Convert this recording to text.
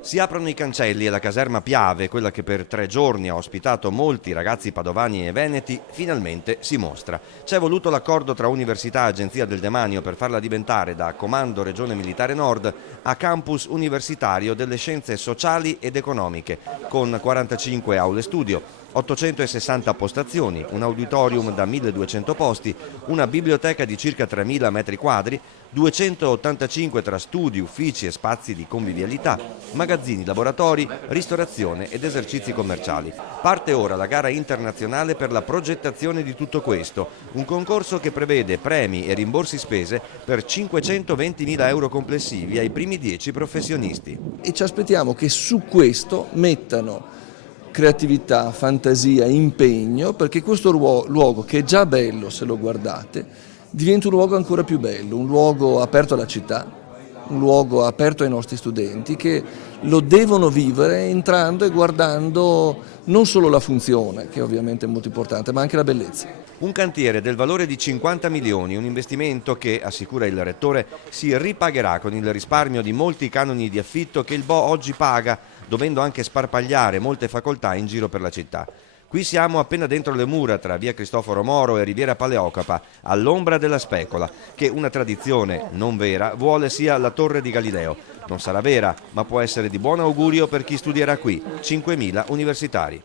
Si aprono i cancelli e la caserma Piave, quella che per 3 giorni ha ospitato molti ragazzi padovani e veneti, finalmente si mostra. C'è voluto l'accordo tra Università e Agenzia del Demanio per farla diventare da Comando Regione Militare Nord a campus universitario delle scienze sociali ed economiche, con 45 aule studio, 860 postazioni, un auditorium da 1200 posti, una biblioteca di circa 3000 metri quadri, 285 tra studi, uffici e spazi di convivialità, magazzini, laboratori, ristorazione ed esercizi commerciali. Parte ora la gara internazionale per la progettazione di tutto questo, un concorso che prevede premi e rimborsi spese per 520.000 euro complessivi ai primi 10 professionisti. E ci aspettiamo che su questo mettano creatività, fantasia, impegno, perché questo luogo, che è già bello se lo guardate, diventa un luogo ancora più bello, un luogo aperto alla città, un luogo aperto ai nostri studenti che lo devono vivere entrando e guardando non solo la funzione, che ovviamente è molto importante, ma anche la bellezza. Un cantiere del valore di 50 milioni, un investimento che, assicura il rettore, si ripagherà con il risparmio di molti canoni di affitto che il Bo oggi paga, dovendo anche sparpagliare molte facoltà in giro per la città. Qui siamo appena dentro le mura tra via Cristoforo Moro e Riviera Paleocapa, all'ombra della Specola, che una tradizione non vera vuole sia la Torre di Galileo. Non sarà vera, ma può essere di buon augurio per chi studierà qui, 5.000 universitari.